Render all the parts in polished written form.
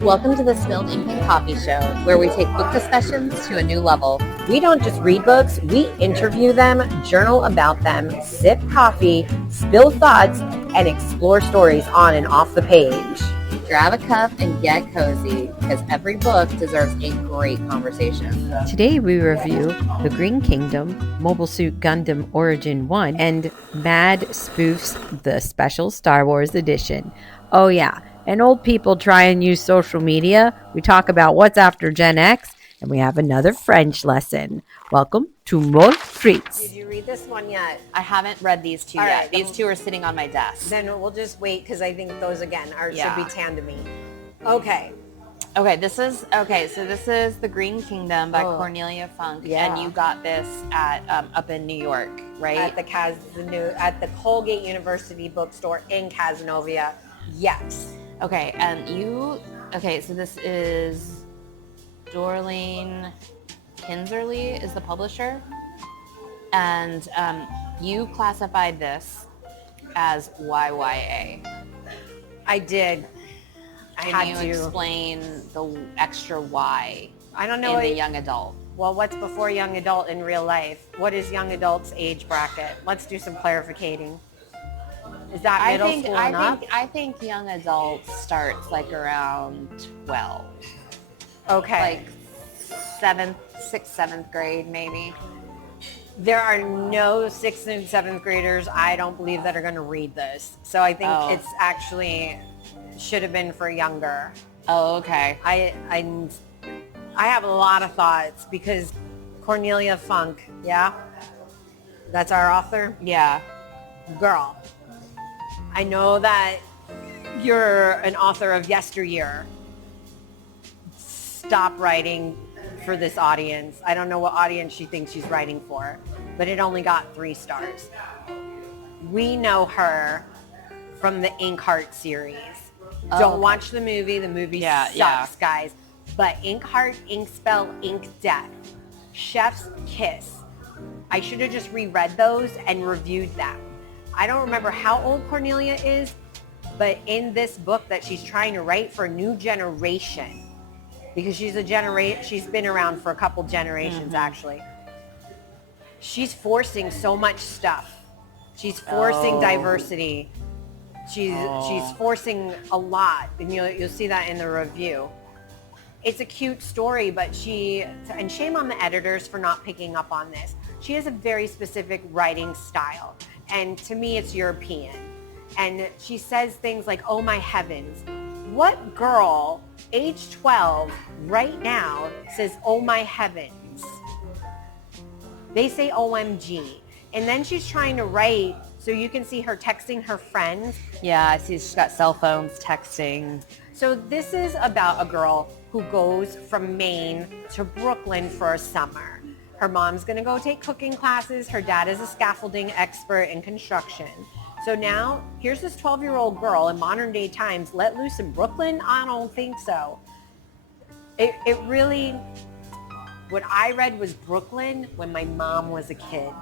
Welcome to the Spilled Ink and Coffee Show, where we take book discussions to a new level. We don't just read books, we interview them, journal about them, sip coffee, spill thoughts, and explore stories on and off the page. Grab a cup and get cozy, because every book deserves a great conversation. Today we review The Green Kingdom, Mobile Suit Gundam Origin 1, and Mad Spoofs, the special Star Wars edition. Oh yeah, and old people try and use social media. We talk about what's after Gen X, and we have another French lesson. Welcome to Moules-Frites. Did you read this one yet? I haven't read these two All yet. right, These two are sitting on my desk. Then we'll just wait, because I think those again should be tandeming. Okay. So this is The Green Kingdom by Cornelia Funk, Yeah. and you got this at up in New York, right? At the Colgate University bookstore in Cazenovia. Yes. Okay, so this is Dorleen Kinserly is the publisher, and you classified this as YYA. I did. Can you explain the extra Y? I don't know. In the young adult. Well, what's before young adult in real life? What is young adult's age bracket? Let's do some clarificating. Is that middle school and up? I think young adults starts like around 12. Okay. Like 6th, 7th grade maybe. There are no 6th and 7th graders, I don't believe, that are going to read this. So I think it's actually should have been for younger. Oh, okay. I have a lot of thoughts because Cornelia Funk, yeah? That's our author? Yeah. Girl, I know that you're an author of yesteryear. Stop writing for this audience. I don't know what audience she thinks she's writing for, but it only got 3 stars. We know her from the Inkheart series. Don't watch the movie. The movie sucks, guys. But Inkheart, Inkspell, Ink Death, Chef's Kiss. I should have just reread those and reviewed them. I don't remember how old Cornelia is, but in this book that she's trying to write for a new generation, because she's been around for a couple generations actually. She's forcing so much stuff. She's forcing diversity. She's forcing a lot, and you'll see that in the review. It's a cute story, but and shame on the editors for not picking up on this. She has a very specific writing style, and to me it's European. And she says things like, "Oh my heavens." What girl, age 12, right now says, "Oh my heavens"? They say OMG. And then she's trying to write, so you can see her texting her friends. Yeah, I see she's got cell phones, texting. So this is about a girl who goes from Maine to Brooklyn for a summer. Her mom's going to go take cooking classes. Her dad is a scaffolding expert in construction. So now here's this 12-year-old girl in modern day times let loose in Brooklyn? I don't think so. It really, what I read was Brooklyn when my mom was a kid.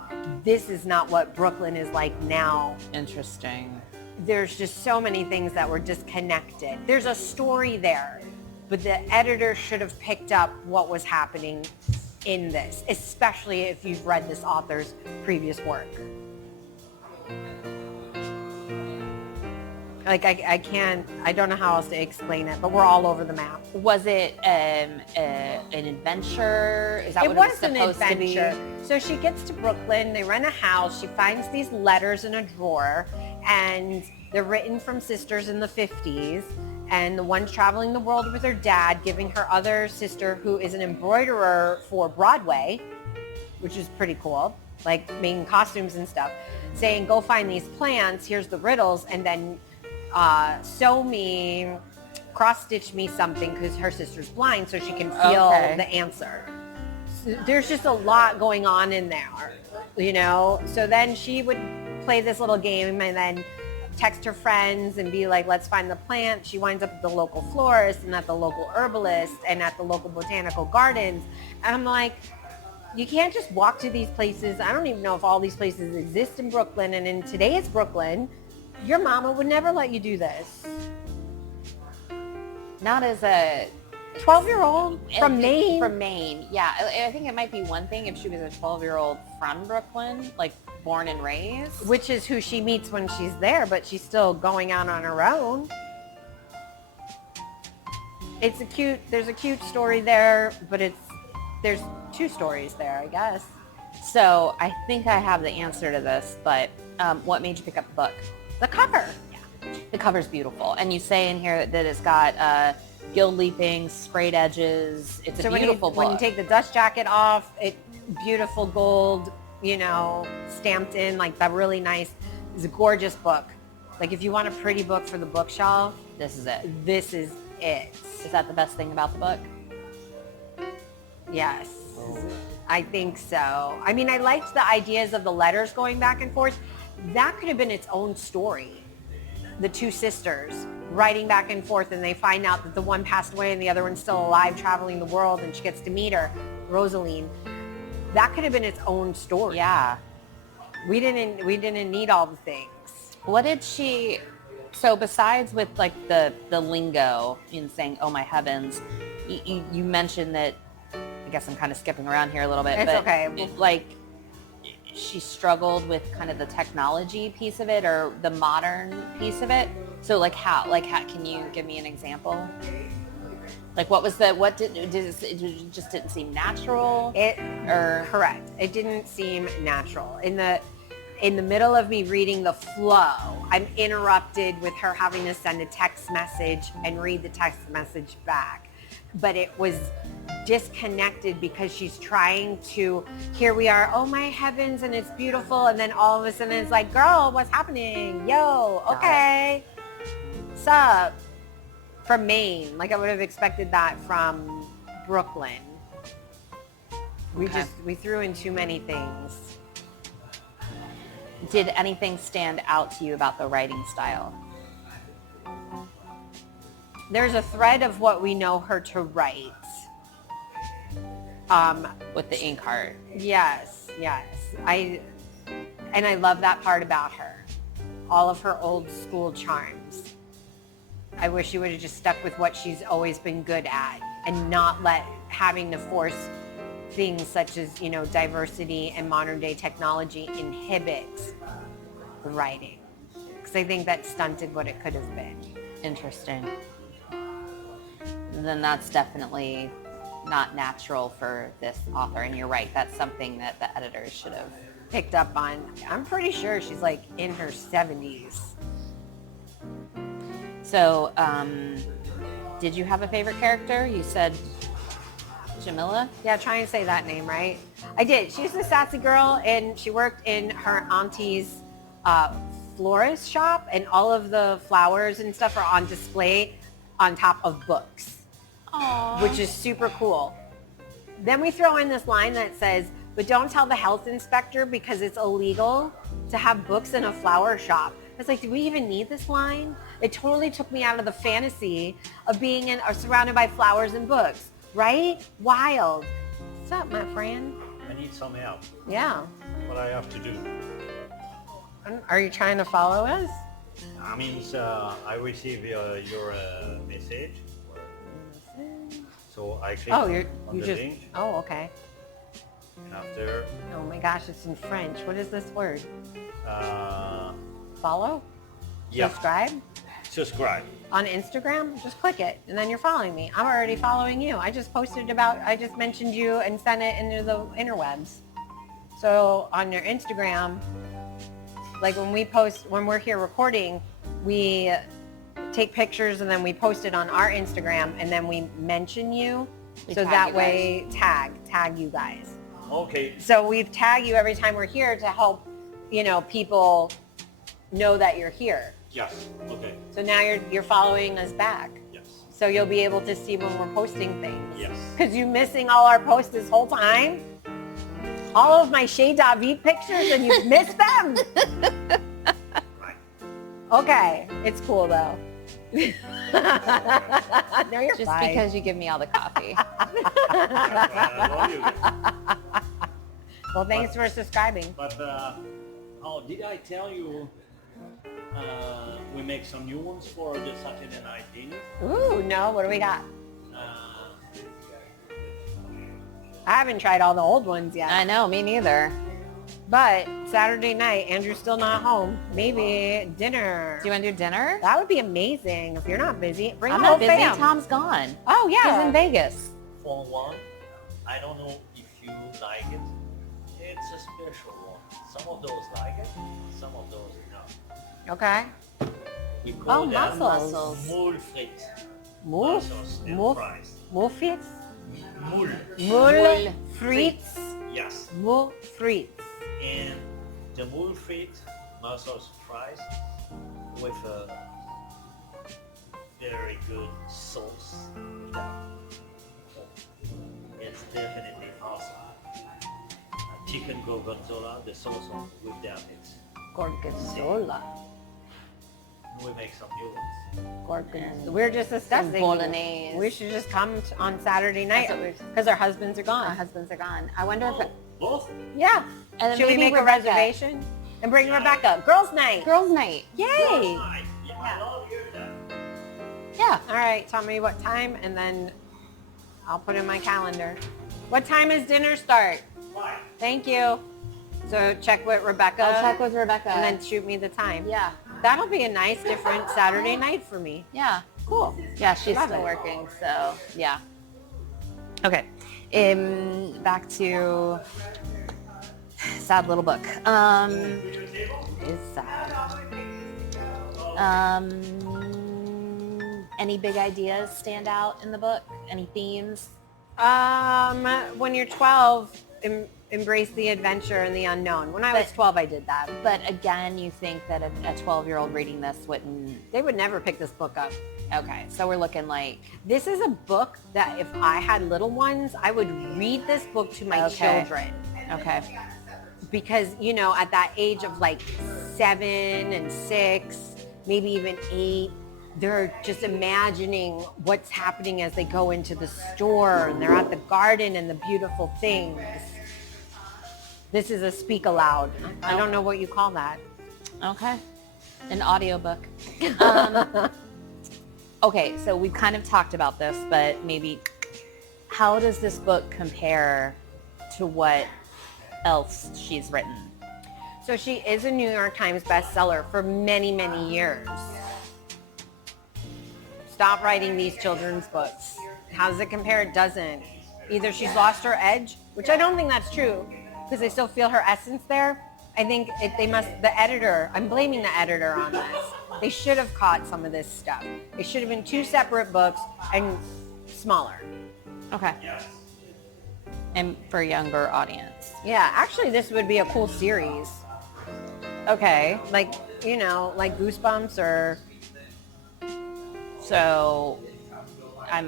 This is not what Brooklyn is like now. Interesting. There's just so many things that were disconnected. There's a story there, but the editor should have picked up what was happening in this, especially if you've read this author's previous work. Like, I don't know how else to explain it, but we're all over the map. Was it an adventure? Is that what it was supposed to be? So she gets to Brooklyn, they rent a house, she finds these letters in a drawer, and they're written from sisters in the 50s, and the one's traveling the world with her dad, giving her other sister, who is an embroiderer for Broadway, which is pretty cool, like making costumes and stuff, saying, "Go find these plants, here's the riddles, and then sew me, cross-stitch me something," because her sister's blind, so she can feel the answer. So there's just a lot going on in there, you know? So then she would play this little game and then text her friends and be like, "Let's find the plant." She winds up at the local florist and at the local herbalist and at the local botanical gardens. And I'm like, you can't just walk to these places. I don't even know if all these places exist in Brooklyn. And in today's Brooklyn, your mama would never let you do this. not as a 12-year-old from Maine. From Maine, yeah. I think it might be one thing if she was a 12-year-old from Brooklyn, like born and raised. Which is who she meets when she's there, but she's still going out on her own. There's a cute story there, but there's two stories there, I guess. So I think I have the answer to this, but what made you pick up the book? The cover. Yeah, the cover's beautiful. And you say in here that it's got gild leaping, sprayed edges. It's a beautiful book. When you take the dust jacket off, beautiful gold, stamped in, like that really nice. It's a gorgeous book. Like if you want a pretty book for the bookshelf, this is it. This is it. Is that the best thing about the book? Yes, I think so. I mean, I liked the ideas of the letters going back and forth. That could have been its own story. The two sisters writing back and forth, and they find out that the one passed away and the other one's still alive, traveling the world, and she gets to meet her, Rosaline. That could have been its own story. Yeah. We didn't need all the things. What did she? So besides with like the lingo in saying, "Oh my heavens," you mentioned that. I guess I'm kind of skipping around here a little bit. It's but okay. Like she struggled with kind of the technology piece of it or the modern piece of it. So like how can you give me an example? Like what it just didn't seem natural? Correct. It didn't seem natural. In the middle of me reading the flow, I'm interrupted with her having to send a text message and read the text message back. But it was disconnected because she's trying to, here we are, oh my heavens, and it's beautiful, and then all of a sudden it's like, girl, what's happening? Yo, okay. Sup? From Maine. Like I would have expected that from Brooklyn. We threw in too many things. Did anything stand out to you about the writing style? There's a thread of what we know her to write. With the ink art. Yes. I love that part about her. All of her old school charms. I wish she would have just stuck with what she's always been good at and not having to force things such as, diversity and modern day technology inhibit the writing. Because I think that stunted what it could have been. Interesting. Then that's definitely not natural for this author. And you're right, that's something that the editors should have picked up on. I'm pretty sure she's like in her 70s. So, did you have a favorite character? You said Jamila? Yeah, try and say that name right. I did. She's a sassy girl, and she worked in her auntie's florist shop, and all of the flowers and stuff are on display on top of books. Aww. Which is super cool. Then we throw in this line that says, but don't tell the health inspector because it's illegal to have books in a flower shop. It's like, do we even need this line? It totally took me out of the fantasy of being surrounded by flowers and books, right? Wild. What's up, my friend? I need some help. Yeah. What I have to do? Are you trying to follow us? I mean, I received your message. So I click on the link. Oh, okay. And after. Oh my gosh, it's in French. What is this word? Follow? Yeah. Subscribe? Subscribe. On Instagram? Just click it, and then you're following me. I'm already following you. I just mentioned you and sent it into the interwebs. So on your Instagram, like when we're here recording, we take pictures and then we post it on our Instagram, and then we mention you. So that way, tag you guys. Okay. So we've tagged you every time we're here to help, people know that you're here. Yes. Okay. So now you're following us back. Yes. So you'll be able to see when we're posting things. Yes. Because you're missing all our posts this whole time. All of my Chez David pictures, and you've missed them. Right. Okay. It's cool though. No, you're Just fine. because you give me all the coffee. I love you. Well, thanks for subscribing. But did I tell you We make some new ones for the Saturday night dinner. Ooh, no, what do we got? Uh, I haven't tried all the old ones yet. I know, me neither. But Saturday night, Andrew's still not home. Maybe dinner. Do you want to do dinner? That would be amazing if you're not busy. Bring I'm the whole not busy. fam. Tom's gone. Oh He's yeah. in Vegas. for one, I don't know if you like it. It's a special one. Some of those like it, some of those no. Okay. We call them mussels. Moules-Frites. Moule, Mussels and moule, fries. Moules-Frites. Moule. Moules-Frites. Yes. Moules-Frites. And the Moules-Frites mussels fries with a very good sauce. It's definitely awesome. Chicken gorgonzola, the sauce on with that it's Gorgonzola. we make some new ones. Gorgonzola. We're just discussing. bolognese. We should just come on Saturday night That's what we're- because our husbands are Our gone. husbands are gone. I wonder if Both? Yeah. and then Should we maybe make Rebecca. a reservation and bring Rebecca? Girls' night. Girls' night. Yay! Nice. Yeah, I love hearing that. Yeah. All right. Tell me what time, and then I'll put in my calendar. What time does dinner start? Bye. Thank you. So check with Rebecca. I'll check with Rebecca. and then shoot me the time. yeah. That'll be a nice, different Saturday night for me. Yeah. Cool. Yeah, she's Love still it. working, so yeah. Okay. Back to sad little book. It's sad. Any big ideas stand out in the book? Any themes? When you're 12, embrace the adventure and the unknown. When I was But- 12, I did that. But again, you think that a 12-year-old reading this wouldn't... They would never pick this book up. Okay, so we're looking like... This is a book that if I had little ones, I would read this book to my Okay. children. Okay. Because, you know, at that age of like 7 and 6, maybe even 8, they're just imagining what's happening as they go into the store and they're at the garden and the beautiful things. This is a speak aloud. I don't know what you call that. Okay. An audiobook. Okay, so we've kind of talked about this, but maybe how does this book compare to what else she's written? So she is a New York Times bestseller for many, many years. Stop writing these children's books. How does it compare? It doesn't. Either she's lost her edge, which I don't think that's true, because they still feel her essence there. I think the editor, I'm blaming the editor on this. They should have caught some of this stuff. It should have been 2 separate books and smaller. Okay. Yes. And for a younger audience. Yeah, actually this would be a cool series. Okay. Like, you know, like Goosebumps or... So, I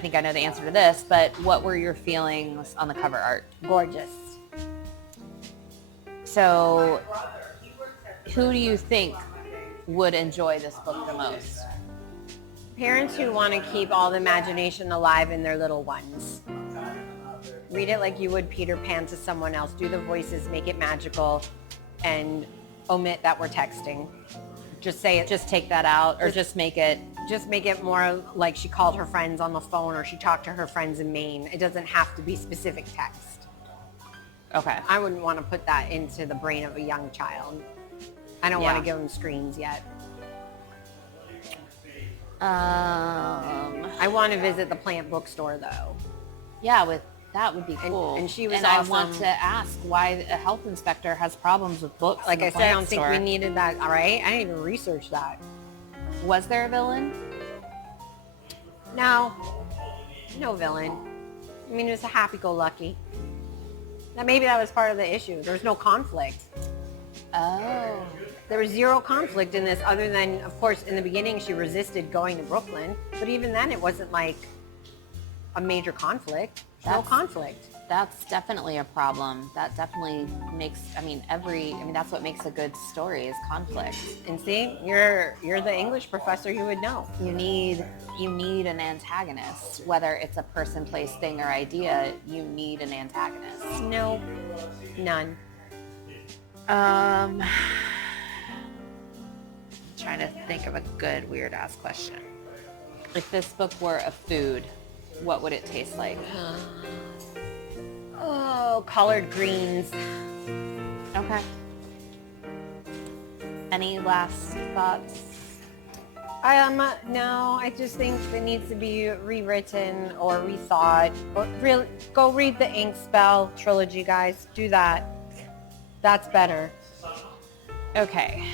think I know the answer to this, but what were your feelings on the cover art? Gorgeous. So, who do you think would enjoy this book the most? Parents who want to keep all the imagination alive in their little ones. Read it like you would Peter Pan to someone else. Do the voices, make it magical, and omit that we're texting. Just say it. Just take that out, or just make it... Just make it more like she called her friends on the phone or she talked to her friends in Maine. It doesn't have to be specific text. Okay. I wouldn't want to put that into the brain of a young child. I don't want Yeah. to give them screens yet. I want to visit the plant bookstore though. Yeah, that would be And- cool. and she was And I want awesome. to ask why a health inspector has problems with books. Like in I the said, I plant don't think store. we needed that. All right, I didn't even research that. Was there a villain? No villain. I mean, it was a happy-go-lucky. Now maybe that was part of the issue. There was no conflict. Oh. There was zero conflict in this other than, of course, in the beginning she resisted going to Brooklyn. But even then it wasn't like a major conflict. No That's- conflict. That's definitely a problem. That definitely makes, that's what makes a good story is conflict. And see, you're the English professor, you would know. You need an antagonist, whether it's a person, place, thing, or idea. You need an antagonist. No, none. trying to think of a good weird ass question. If this book were a food, what would it taste like? Oh, collard greens. Okay. Any last thoughts? No, I just think it needs to be rewritten or rethought. Or really, go read the Ink Spell trilogy, guys. Do that. That's better. Okay,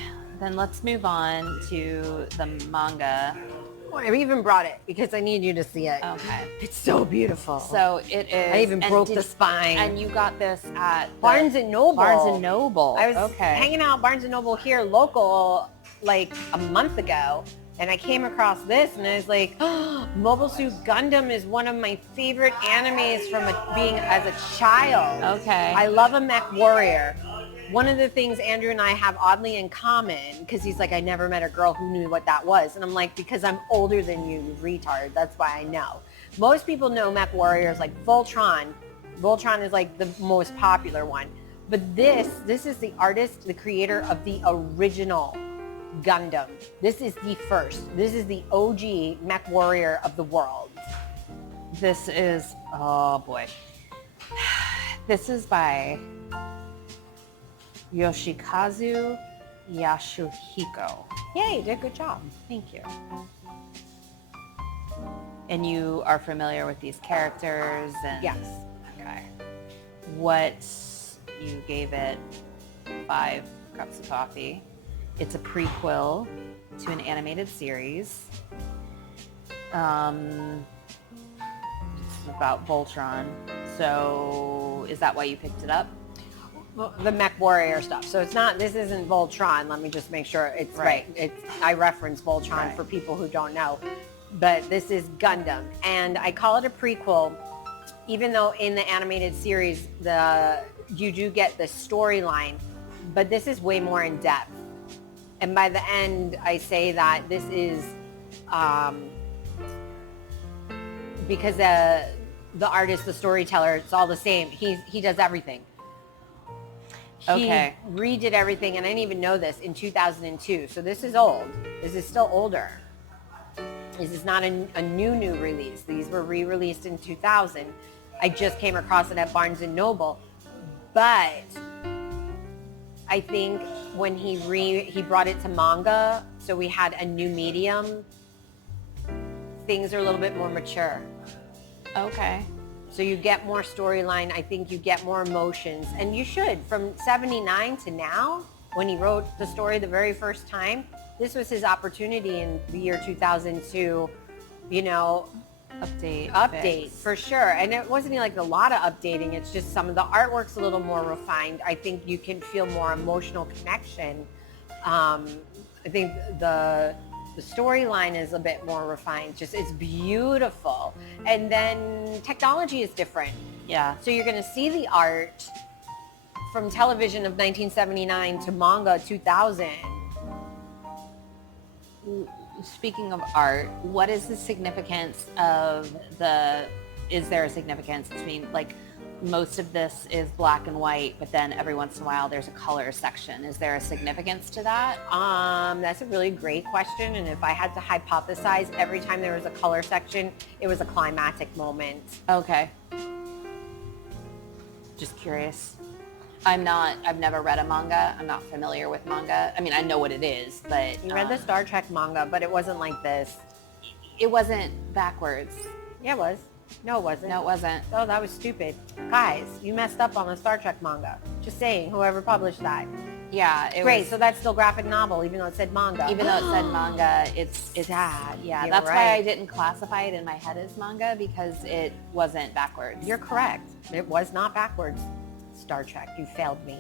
then let's move on to the manga. Oh, I even brought it because I need you to see it. Okay. It's so beautiful. So it is. I even and broke the spine. And you got this at Barnes and Noble. Barnes and Noble. I was okay. hanging out at Barnes and Noble here local like a month ago, and I came across this, and I was like, oh, Mobile Suit Gundam is one of my favorite animes from being as a child. Okay. I love a mech warrior. One of the things Andrew and I have oddly in common, because he's like, I never met a girl who knew what that was. And I'm like, because I'm older than you, you retard. That's why I know. Most people know mech warriors like Voltron. Voltron is like the most popular one. But this is the artist, the creator of the original Gundam. This is the first. This is the OG mech warrior of the world. This is, oh boy. This is by Yoshikazu Yasuhiko. Yay, you did a good job. Thank you. And you are familiar with these characters and Yes. okay. What you gave it 5 cups of coffee. It's a prequel to an animated series. It's about Voltron. So is that why you picked it up? The mech warrior stuff. So it's not, this isn't Voltron. Let me just make sure it's right. I reference Voltron for people who don't know. But this is Gundam. And I call it a prequel, even though in the animated series, you do get the storyline, but this is way more in depth. And by the end, I say that this is because the artist, the storyteller, it's all the same. He does everything. Okay. He redid everything, and I didn't even know this, in 2002. So this is old. This is still older. This is not a new release. These were re-released in 2000. I just came across it at Barnes and Noble. But I think when he brought it to manga, so we had a new medium, things are a little bit more mature. Okay. So you get more storyline. I think you get more emotions. And you should. From 79 to now, when he wrote the story the very first time, this was his opportunity in the year 2002, update for sure. And it wasn't like a lot of updating. It's just some of the artwork's a little more refined. I think you can feel more emotional connection. I think the storyline is a bit more refined. Just it's beautiful. And then technology is different. Yeah. So you're going to see the art from television of 1979 to manga 2000. Speaking of art, what is the significance of is there a significance between, like, most of this is black and white, but then every once in a while there's a color section. Is there a significance to that? That's a really great question. And if I had to hypothesize, every time there was a color section, it was a climactic moment. Okay. Just curious. I've never read a manga. I'm not familiar with manga. I mean, I know what it is, but... You read the Star Trek manga, but it wasn't like this. It wasn't backwards. Yeah, it was. No, it wasn't. No, it wasn't. Oh, that was stupid. Guys, you messed up on the Star Trek manga. Just saying, whoever published that. Yeah, it Great, was... so that's still graphic novel, even though it said manga. Even though it said manga, it's sad. Yeah, You're that's right. why I didn't classify it in my head as manga, because it wasn't backwards. You're correct. It was not backwards. Star Trek, you failed me.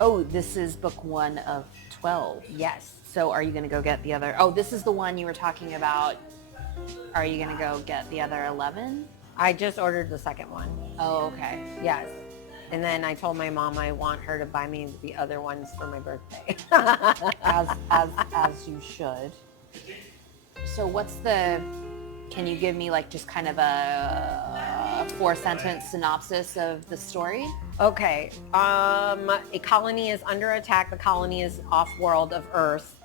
Oh, this is book 1 of 12. Yes. So are you going to go get the other... Oh, this is the one you were talking about. Are you going to go get the other 11? I just ordered the second one. Oh, okay. Yes. And then I told my mom I want her to buy me the other ones for my birthday. As you should. So what's the... Can you give me, like, just kind of a 4-sentence synopsis of the story? Okay. A colony is under attack. The colony is off-world of Earth.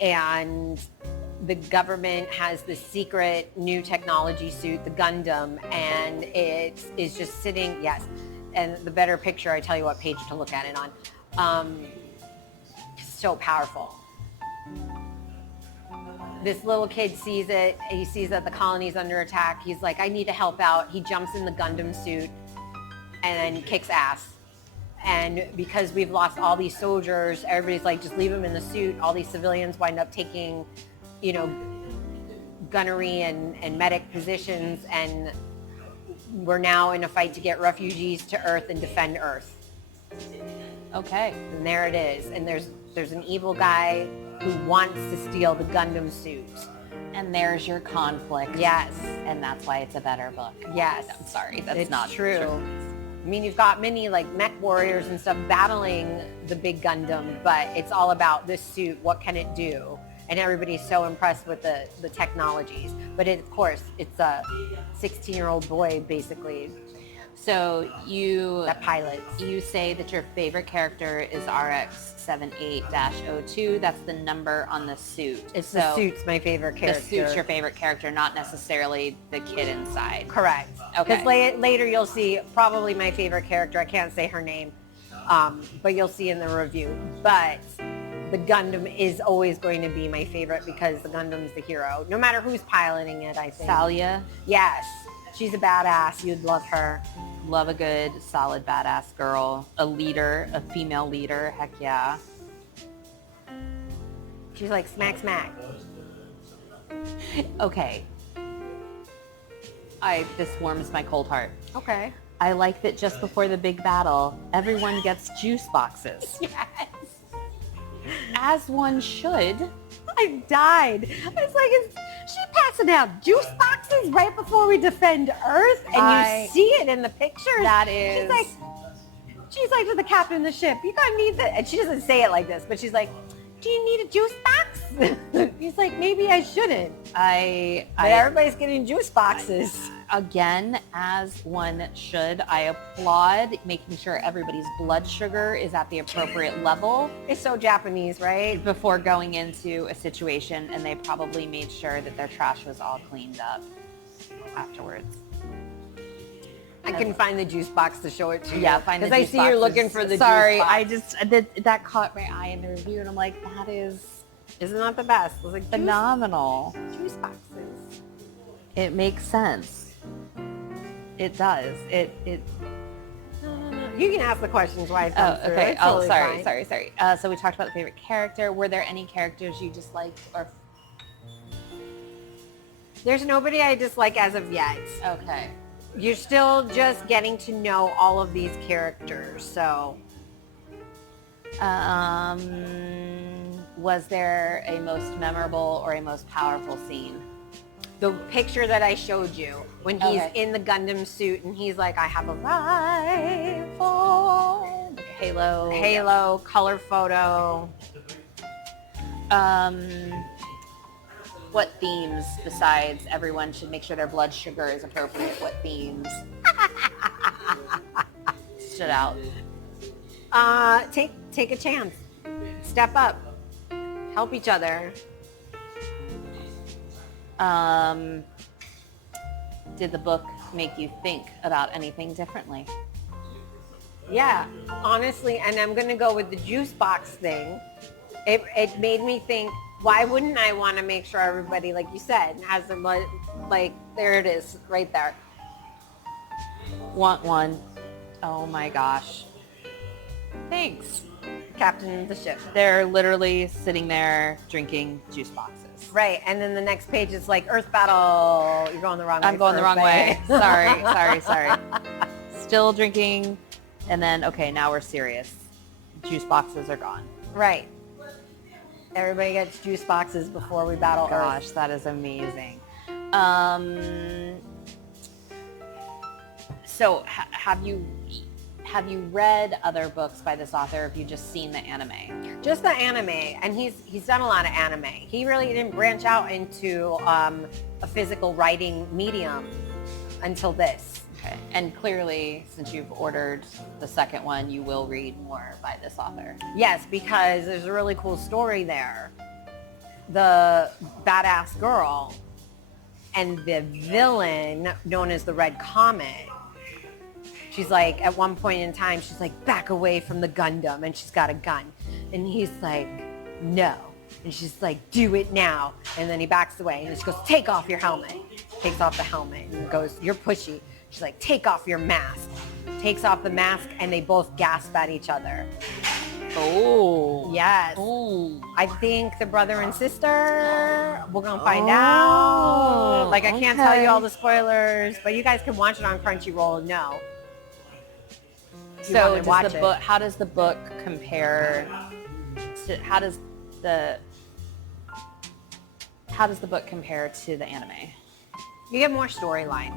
and the government has this secret new technology suit, the Gundam, and it is just sitting, yes, and the better picture, I tell you what page to look at it on. So powerful. This little kid sees it. He sees that the colony's under attack. He's like, I need to help out. He jumps in the Gundam suit and then kicks ass. And because we've lost all these soldiers, everybody's like, just leave them in the suit. All these civilians wind up taking, you know, gunnery and medic positions, and we're now in a fight to get refugees to Earth and defend Earth. Okay. And there it is. And there's an evil guy who wants to steal the Gundam suit. And there's your conflict. Yes. And that's why it's a better book. Yes. I'm sorry, that's It's not true. I mean, you've got many like mech warriors and stuff battling the big Gundam, but it's all about this suit. What can it do? And everybody's so impressed with the technologies. But of course, it's a 16-year-old boy, basically, So that pilots. you say that your favorite character is RX78-02. That's the number on the suit. It's the suit's my favorite character. The suit's your favorite character, not necessarily the kid inside. Correct. Okay. Because later you'll see probably my favorite character. I can't say her name, but you'll see in the review. But the Gundam is always going to be my favorite because the Gundam's the hero. No matter who's piloting it, I think. Salia, Yes. She's a badass. You'd love her. love a good, solid, badass girl. A leader, a female leader. Heck yeah. She's like smack, smack. Okay. This warms my cold heart. Okay. I like that just before the big battle, everyone gets juice boxes. Yes. As one should. I died. I was like, is she passing out juice boxes right before we defend Earth? And you see it in the pictures. That is... She's like to the captain of the ship, you gotta need that. And she doesn't say it like this, but she's like, do you need a juice box? He's like, maybe I shouldn't. But everybody's getting juice boxes. Again, as one should, I applaud making sure everybody's blood sugar is at the appropriate level It's so Japanese, right? before going into a situation, and they probably made sure that their trash was all cleaned up afterwards. I couldn't find the juice box to show it to you. Yeah, find the Because I juice see you're boxes. looking for the Sorry, juice box. I just that caught my eye in the review, and I'm like, that is Isn't that the best? I was like, phenomenal. juice boxes. It makes sense. It does. It No. You can ask the questions while I come through. okay. It's totally fine. Sorry. So we talked about the favorite character. Were there any characters you disliked or? There's nobody I dislike as of yet. Okay. You're still just getting to know all of these characters, so Was there a most memorable or a most powerful scene? the picture that I showed you when he's Okay. in the Gundam suit and he's like, I have a rifle. Like a halo. Halo, color photo. What themes besides everyone should make sure their blood sugar is appropriate? What themes stood out? Take a chance. Step up. Help each other. Did the book make you think about anything differently? Yeah, honestly, and I'm going to go with the juice box thing. It made me think, why wouldn't I want to make sure everybody, like you said, has their blood, like, there it is, right there. Want one. Oh my gosh. Thanks. Captain of the ship. They're literally sitting there drinking juice boxes. Right, and then the next page is like, Earth battle. You're going the wrong way. I'm going the wrong way. Sorry. Still drinking. And then, okay, now we're serious. Juice boxes are gone. Right. Everybody gets juice boxes before we battle Gosh, Earth. that is amazing. So have you read other books by this author, or have you just seen the anime? Just the anime, and he's done a lot of anime. He really didn't branch out into a physical writing medium until this. Okay. And clearly, since you've ordered the second one, you will read more by this author. Yes, because there's a really cool story there. the badass girl, and the villain, known as the Red Comet, she's like, at one point in time, she's like, back away from the Gundam, and she's got a gun. And he's like, no. And she's like, do it now. And then he backs away, and she goes, take off your helmet. Takes off the helmet and goes, you're pushy. She's like, take off your mask. Takes off the mask, and they both gasp at each other. Oh. Yes. Oh. I think the brother and sister, we're going to find out. Like, I can't tell you all the spoilers, but you guys can watch it on Crunchyroll and know. So how does the book compare to, how does the book compare to the anime? You get more storyline.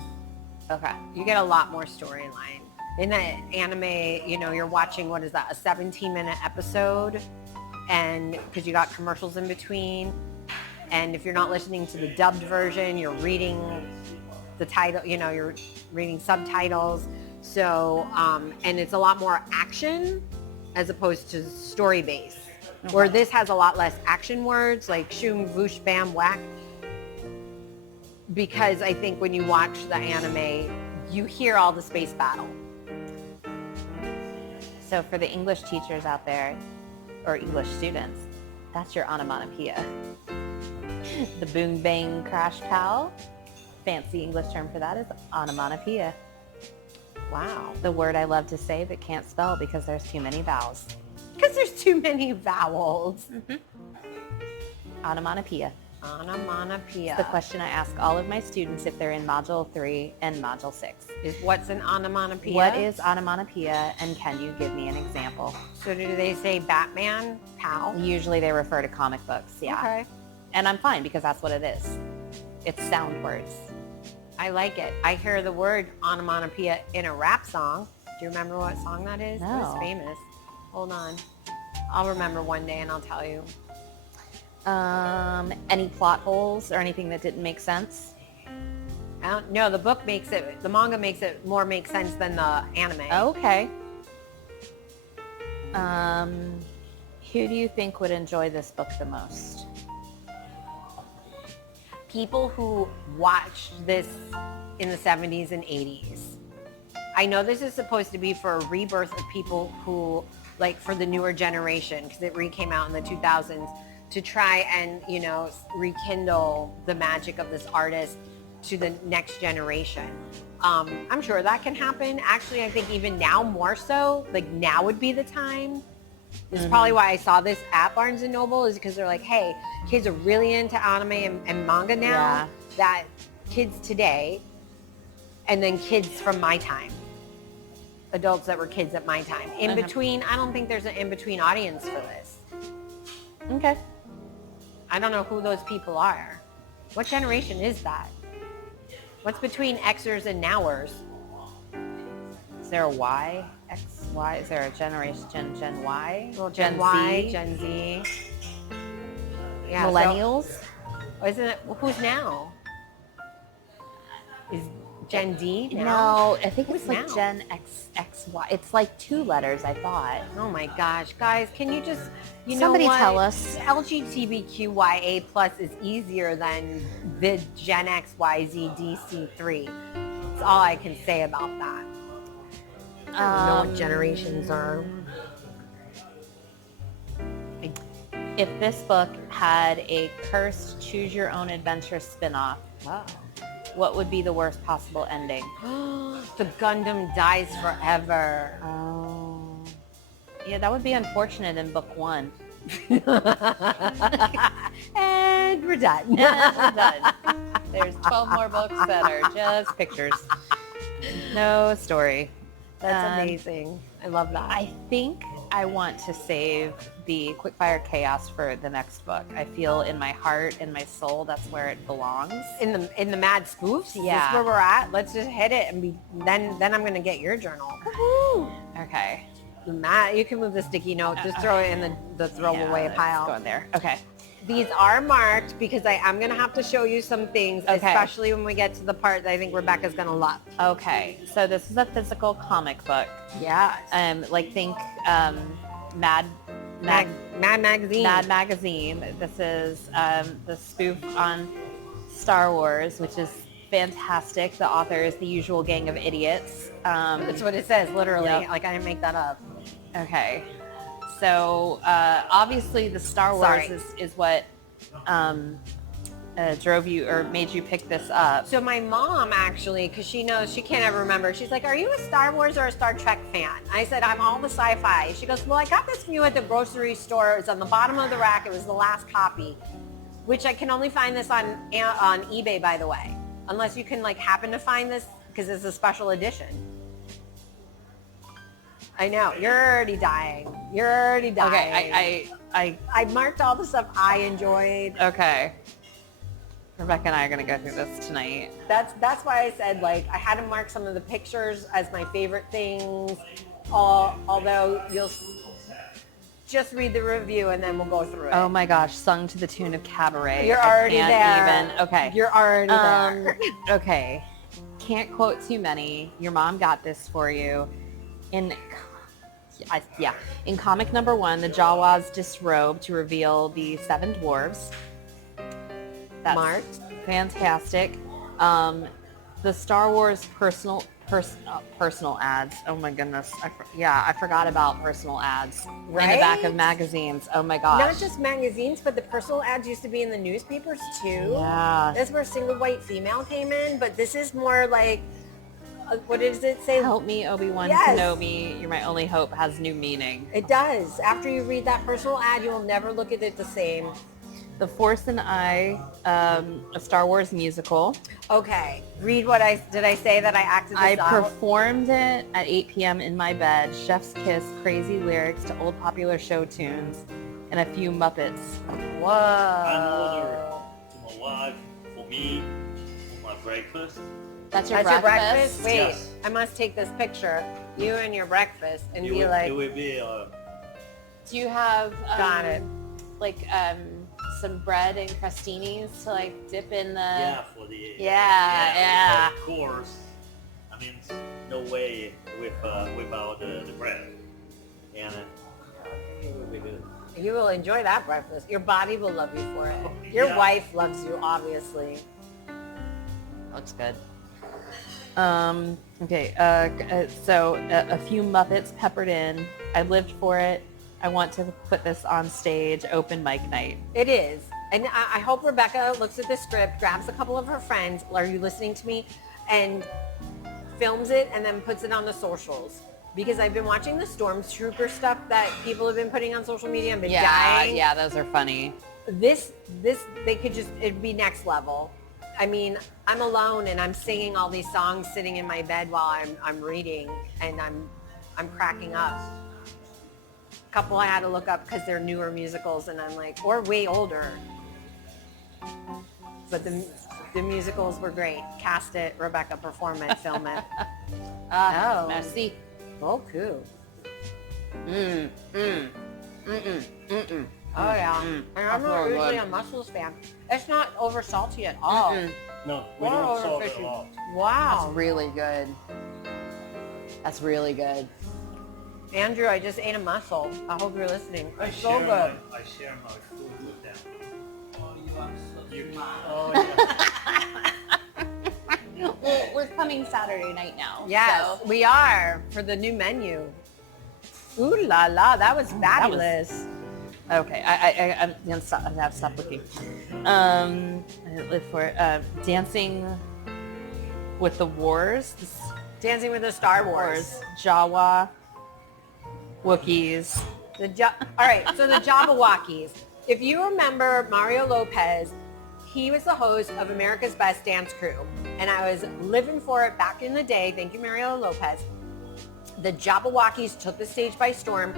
Okay. You get a lot more storyline. In the anime, you know, you're watching, what is that, a 17-minute episode, and because you got commercials in between, and if you're not listening to the dubbed version, you're reading the title, you know, you're reading subtitles. So, and it's a lot more action as opposed to story-based, where this has a lot less action words, like shoom, voosh, bam, whack. Because I think when you watch the anime, you hear all the space battle. So for the English teachers out there, or English students, that's your onomatopoeia. The boom bang crash pow, fancy English term for that is onomatopoeia. Wow. The word I love to say but can't spell because there's too many vowels. Because there's too many vowels. Onomatopoeia. Onomatopoeia. The question I ask all of my students if they're in Module 3 and Module 6. Is what's an onomatopoeia? What is onomatopoeia, and can you give me an example? So do they say Batman, pal? Usually they refer to comic books, yeah. Okay. And I'm fine because that's what it is. It's sound words. I like it. I hear the word onomatopoeia in a rap song. Do you remember what song that is? No. It was famous. Hold on. I'll remember one day and I'll tell you. Any plot holes or anything that didn't make sense? No, the manga makes it more make sense than the anime. Okay. Who do you think would enjoy this book the most? People who watched this in the 70s and 80s. I know this is supposed to be for a rebirth of people who, like, for the newer generation, because it came out in the 2000s, to try and, you know, rekindle the magic of this artist to the next generation. I'm sure that can happen. Actually, I think even now more so, like now would be the time. This is probably why I saw this at Barnes & Noble, is because they're like, hey, kids are really into anime and manga now, Yeah. that kids today, and then kids from my time. Adults that were kids at my time. In between, I don't think there's an in-between audience for this. Okay. I don't know who those people are. What generation is that? What's between Xers and Nowers? Is there a Y? X, Y? Is there a generation, Gen Y? Well, Gen Y, Gen Z. Yeah, Millennials? So, isn't it, who's now? Is Gen D now? No, I think Who's it's like now? Gen X, X, Y. It's like 2 letters, I thought. Oh my gosh, guys, can you just, Somebody know what? tell us. LGBTQIA plus is easier than the Gen X, Y, Z, D, C3. That's all I can say about that. I don't know what generations are. If this book had a cursed choose your own adventure spin-off, Wow. what would be the worst possible ending? The Gundam dies forever. Oh. Yeah, that would be unfortunate in book 1. And we're done. We're done. There's 12 more books that are just pictures. No story. That's amazing. I love that. I think I want to save the Quickfire Chaos for the next book. I feel in my heart, in my soul, that's where it belongs. in the mad spoofs. Is this Yeah. where we're at? Let's just hit it and then I'm gonna get your journal. Okay. Matt, you can move the sticky note. Just throw it in the throwaway It's pile. going there. Okay. These are marked because I'm gonna have to show you some things, Okay. especially when we get to the part that I think Rebecca's gonna love. Okay. So this is a physical comic book. Yes. Like think Mad Mad Magazine. Mad Magazine. This is the spoof on Star Wars, which is fantastic. The author is the usual gang of idiots. That's what it says, literally. Yep. Like, I didn't make that up. Okay. So obviously the Star Wars is what drove you or made you pick this up. So my mom actually, because she knows, she can't ever remember, she's like, are you a Star Wars or a Star Trek fan? I said, I'm all the sci-fi. She goes, well, I got this for you at the grocery store. It's on the bottom of the rack. It was the last copy, which I can only find this on eBay, by the way, unless you can like happen to find this because it's a special edition. I know, you're already dying. You're already dying. Okay, I marked all the stuff I enjoyed. okay. Rebecca and I are going to go through this tonight. That's why I said, like, I had to mark some of the pictures as my favorite things, although you'll just read the review and then we'll go through it. Oh my gosh, sung to the tune of Cabaret. You're already I there. can't even. Okay. You're already there. Okay. Can't quote too many. Your mom got this for you. In comic number 1, the Jawas disrobe to reveal the 7 dwarves. That's Marked. fantastic. The Star Wars personal ads. Oh my goodness. I forgot about personal ads in the back of magazines. Oh my gosh. Not just magazines, but the personal ads used to be in the newspapers too. Yeah. That's where single white female came in, but this is more like, what does it say? Help me, Obi-Wan Yes. Kenobi. You're my only hope has new meaning. It does. After you read that personal ad, you will never look at it the same. The Force and I, a Star Wars musical. Okay. Read what did I say that I acted this I out? performed it at 8 p.m. in my bed. Chef's kiss, crazy lyrics to old popular show tunes, and a few Muppets. Whoa. I'm ordered to my wife, for me, for my breakfast. That's your That's breakfast? your breakfast? Wait, Yes. I must take this picture. You and your breakfast and It be will, like, it will be Do you have got it. like some bread and crostinis to like dip in the? for the Yeah. Of course. I mean, no way without the bread, and it will be good. You will enjoy that breakfast. Your body will love you for it. Your Yeah. wife loves you, obviously. Looks good. Okay. So a few Muppets peppered in. I lived for it. I want to put this on stage, open mic night. It is. And I hope Rebecca looks at the script, grabs a couple of her friends, are you listening to me, and films it and then puts it on the socials. Because I've been watching the Stormtrooper stuff that people have been putting on social media and been dying. Yeah, those are funny. This, they could just, it'd be next level. I mean, I'm alone and I'm singing all these songs sitting in my bed while I'm reading, and I'm cracking up. Couple I had to look up because they're newer musicals, and I'm like, or way older. But the musicals were great. Cast it, Rebecca, perform it, film it. Oh. Merci. Oh, cool. Oh yeah. And I'm That's not really usually good. a mussels fan. It's not over salty at all. No, we Or don't over salt fishy. a lot. Wow. Really good. That's really good. Andrew, I just ate a mussel. I hope you're listening. I It's so share good. I share my food with them. We're coming Saturday night now. Yes, so- we are for the new menu. Ooh la la, that was fabulous. Okay, I'm gonna stop. I have to stop looking. I live for Dancing with the Wars. Dancing with the Star Wars. Jawa, Wookiees. All right, so the Jabberwockies. If you remember Mario Lopez, he was the host of America's Best Dance Crew, and I was living for it back in the day. Thank you, Mario Lopez. The Jabberwockies took the stage by storm.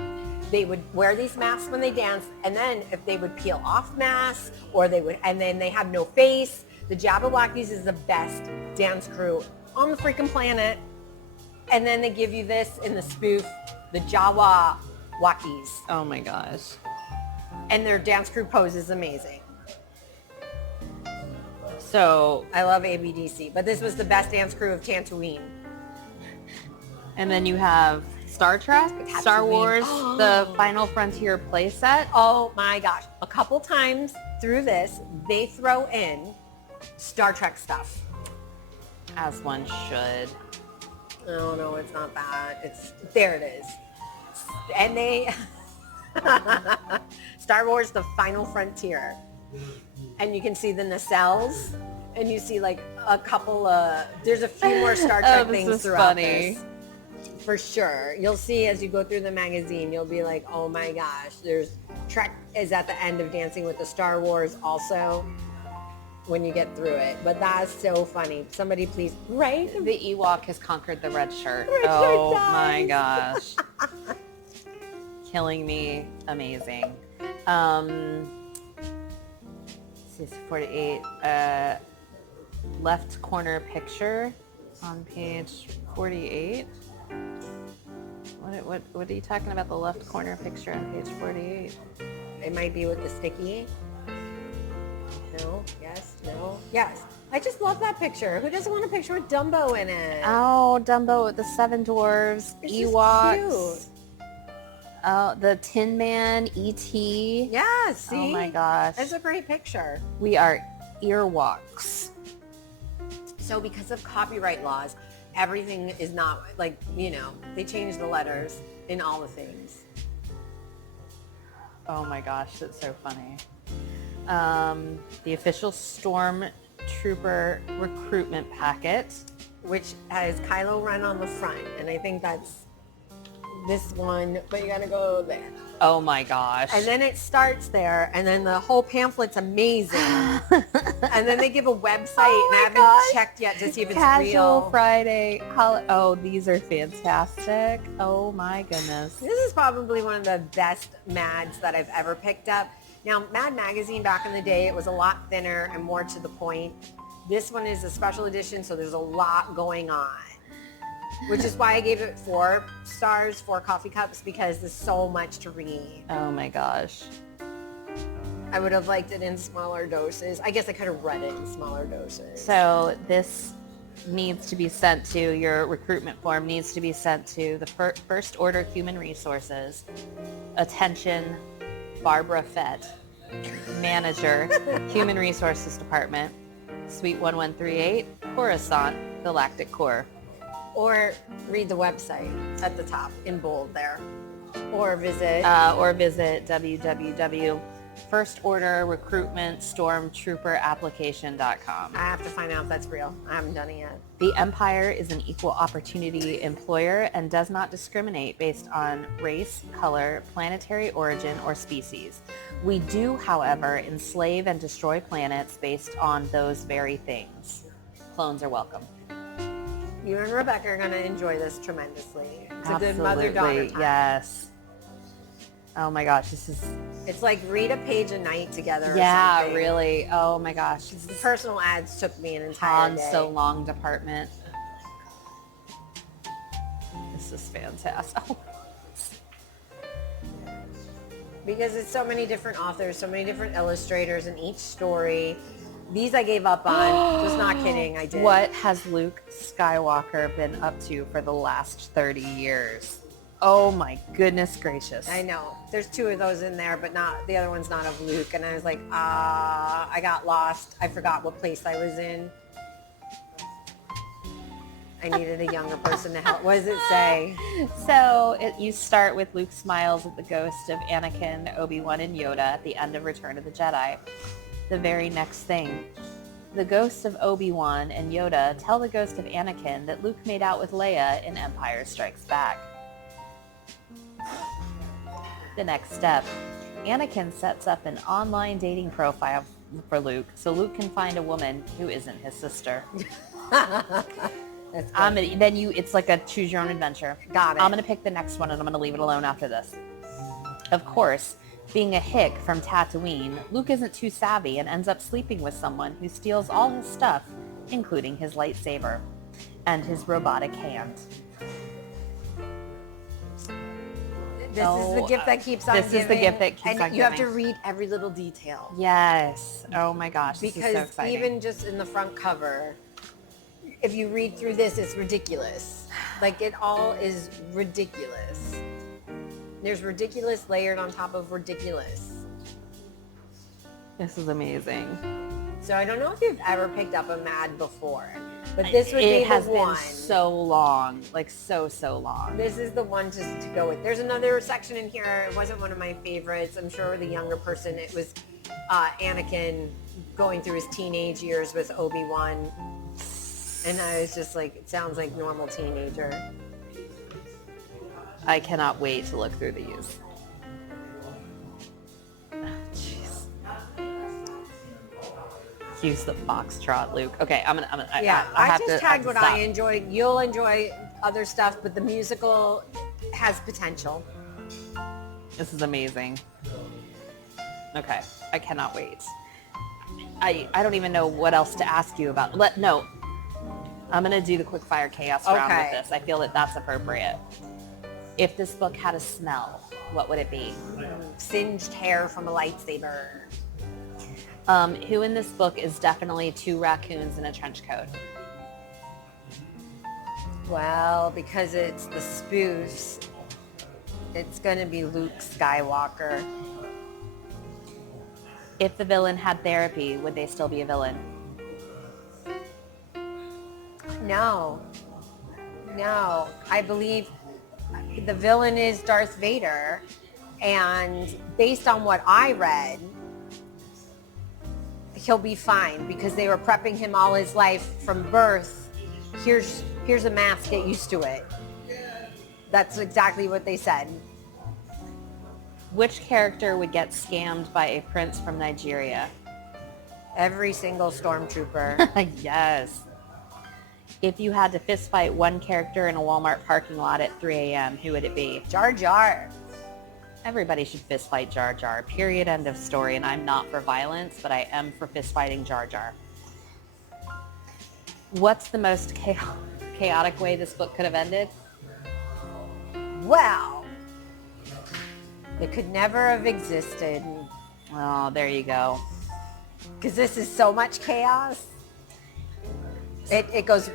They would wear these masks when they danced, and then if they would peel off masks, and then they have no face. The Jabberwockies is the best dance crew on the freaking planet. And then they give you this in the spoof, the Jawawockies. Oh my gosh. And their dance crew pose is amazing. So, I love ABDC, but this was the best dance crew of Tatooine. and then you have Star Trek, Star Tatooine. Wars, the Final Frontier playset. Oh my gosh. A couple times through this, they throw in Star Trek stuff. As one should. Oh no, it's not that. There it is. And they Star Wars The Final Frontier. And you can see the nacelles and you see like a couple of there's a few more Star Trek things throughout this. For sure. You'll see as you go through the magazine, you'll be like, "Oh my gosh, there's Trek is at the end of Dancing with the Star Wars also." When you get through it. But that's so funny. Somebody please, right? The Ewok has conquered the red shirt. Red Oh shirt my dies. gosh. Killing me. Amazing. This is 48. Left corner picture on page 48. What are you talking about, the left corner picture on page 48? It might be with the sticky. No, yes, no, yes. I just love that picture. Who doesn't want a picture with Dumbo in it? Oh, Dumbo with the Seven Dwarves, It's just Ewoks. Oh, the Tin Man, E.T. Yeah, see? Oh my gosh. That's a great picture. We are earwalks. So because of copyright laws, everything is not like, they change the letters in all the things. Oh my gosh, that's so funny. The official Stormtrooper recruitment packet. Which has Kylo Ren on the front. And I think that's this one, but you gotta go there. Oh my gosh. And then it starts there, and then the whole pamphlet's amazing. And then they give a website, and I haven't checked yet to see if it's Casual real. Friday. Oh, these are fantastic. Oh my goodness. This is probably one of the best Mads that I've ever picked up. Now, Mad Magazine back in the day, it was a lot thinner and more to the point. This one is a special edition, so there's a lot going on. Which is why I gave it 4 stars, 4 coffee cups, because there's so much to read. Oh my gosh. I would have liked it in smaller doses. I guess I could have read it in smaller doses. So this needs to be sent to, your recruitment form needs to be sent to the First Order Human Resources. Attention, Barbara Fett, Manager, Human Resources Department, Suite 1138, Coruscant, Galactic Core. Or read the website at the top in bold there. Or visit. Visit www.firstorderrecruitmentstormtrooperapplication.com. I have to find out if that's real. I haven't done it yet. The Empire is an equal opportunity employer and does not discriminate based on race, color, planetary origin, or species. We do, however, enslave and destroy planets based on those very things. Clones are welcome. You and Rebecca are going to enjoy this tremendously. It's a good Absolutely, mother-daughter time. Yes. Oh my gosh, this is... It's like read a page a night together or Yeah, something. really. Oh my gosh. The personal ads took me an entire Han day. So Long department. This is fantastic. Because it's so many different authors, so many different illustrators in each story. These I gave up on. Just not kidding, I did. What has Luke Skywalker been up to for the last 30 years? Oh my goodness gracious. I know. There's 2 of those in there, but not the other one's not of Luke. And I was like, I got lost. I forgot what place I was in. I needed a younger person to help. What does it say? So you start with Luke smiles at the ghost of Anakin, Obi-Wan, and Yoda at the end of Return of the Jedi. The very next thing. The ghosts of Obi-Wan and Yoda tell the ghost of Anakin that Luke made out with Leia in Empire Strikes Back. The next step. Anakin sets up an online dating profile for Luke so Luke can find a woman who isn't his sister. That's good. It's like a choose your own adventure. Got it. I'm going to pick the next one and I'm going to leave it alone after this. Of course, being a hick from Tatooine, Luke isn't too savvy and ends up sleeping with someone who steals all his stuff, including his lightsaber and his robotic hand. This is the gift that keeps on This giving. is the gift that keeps and on you have to giving. read every little detail. Yes. Oh my gosh. This Because is so exciting. even just in the front cover, if you read through this, it's ridiculous. Like it all is ridiculous. There's ridiculous layered on top of ridiculous. This is amazing. So I don't know if you've ever picked up a Mad before, but this would be has the one. been so long, like so long. This is the one to go with. There's another section in here. It wasn't one of my favorites. I'm sure the younger person, it was Anakin going through his teenage years with Obi-Wan. And I was just like, it sounds like normal teenager. I cannot wait to look through these. Jeez. Use the foxtrot, Luke. Okay, I'm gonna. I have just to tagged what stop. I enjoyed. You'll enjoy other stuff, but the musical has potential. This is amazing. Okay, I cannot wait. I don't even know what else to ask you about. No, I'm gonna do the quick fire chaos round with this. I feel that that's appropriate. If this book had a smell, what would it be? Singed hair from a lightsaber. Who in this book is definitely 2 raccoons in a trench coat? Well, because it's the spoofs, it's going to be Luke Skywalker. If the villain had therapy, would they still be a villain? No. I believe the villain is Darth Vader, and based on what I read, he'll be fine because they were prepping him all his life from birth. Here's a mask, get used to it. That's exactly what they said. Which character would get scammed by a prince from Nigeria? Every single stormtrooper. Yes. If you had to fist fight one character in a Walmart parking lot at 3 a.m., who would it be? Jar Jar. Everybody should fist fight Jar Jar. Period. End of story. And I'm not for violence, but I am for fist fighting Jar Jar. What's the most chaotic way this book could have ended? Well, it could never have existed Oh, there you go. because this is so much chaos. It goes the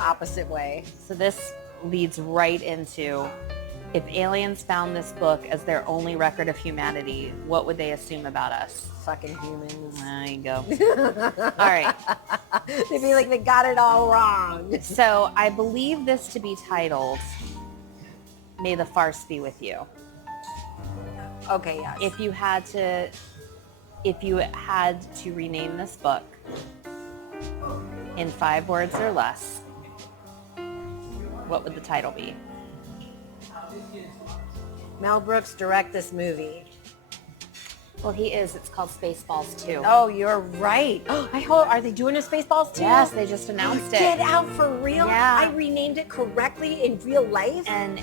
opposite way. So this leads right into, if aliens found this book as their only record of humanity, what would they assume about us? Fucking humans. There you go. All right. They feel like they got it all wrong. So I believe this to be titled, May the Farce Be With You. Okay, yes. If you had to rename this book in 5 words or less, what would the title be? Mel Brooks direct this movie. Well, he is. It's called Spaceballs 2. Oh, you're right. Are they doing a Spaceballs too? Yes, they just announced it. Get out for real? Yeah. I renamed it correctly in real life? And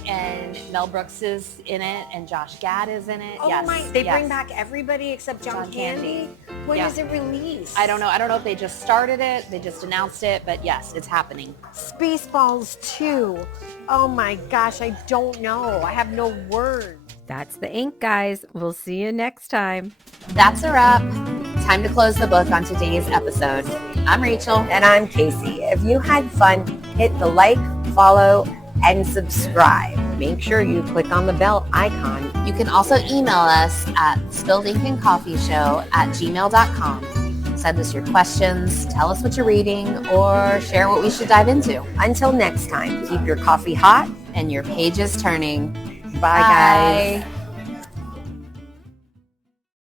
Mel Brooks is in it, and Josh Gad is in it. Oh yes. my, they yes. bring back everybody except John Candy? When Yeah. is it released? I don't know. I don't know if they just started it, they just announced it, but yes, it's happening. Spaceballs 2. Oh my gosh, I don't know. I have no words. That's the ink, guys. We'll see you next time. That's a wrap. Time to close the book on today's episode. I'm Rachel. And I'm Casey. If you had fun, hit the like, follow, and subscribe. Make sure you click on the bell icon. You can also email us at spilledinkancofeeshow@gmail.com. Send us your questions, tell us what you're reading, or share what we should dive into. Until next time, keep your coffee hot And your pages turning. Bye, guys.